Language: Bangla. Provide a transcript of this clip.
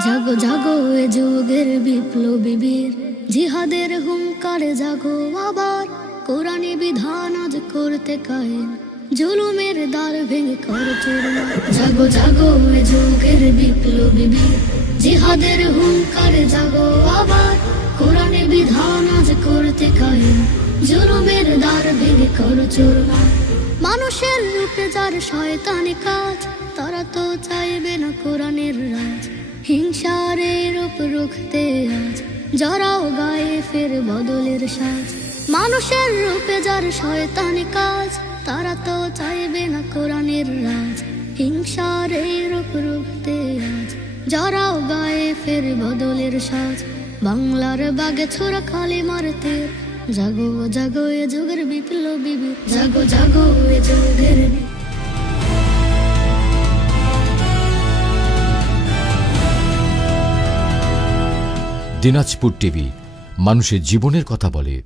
জাগো জাগো এ যুগের বিপ্লবী বীর, জিহাদের হুঙ্কারে জাগো আবার। কোরআনী বিধান আজ করতে কায়েম, জুলুমের দ্বার ভেঙে কর চূর্ণ। জাগো জাগো এ যুগের বিপ্লবী বীর, জিহাদের হুঙ্কারে জাগো আবার। কোরআনী বিধান আজ করতে কায়েম, জুলুমের দ্বার ভেঙে কর চূর্ণ। মানুষের রূপে যার শয়তানি কাজ, তারা তো চাইবে না কোরআনের রাজ। হিংসার এই রূপ রুখতে আজ জড়াও গায়ে ফের বদলের সাজ। মানুষের রূপে যার শয়তানি কাজ, তারা তো চাইবে না কোরআনের রাজ। হিংসার এই রূপ রুখতে আজ জড়াও গায়ে ফের বদলের সাজ। বাংলার বাগে ছোড়া খালি মারতে, জাগো জাগো এ যুগের বিপ্লবী বীর, জাগো জাগো এ যুগের। দিনাজপুর টিভি মানুষের জীবনের কথা বলে।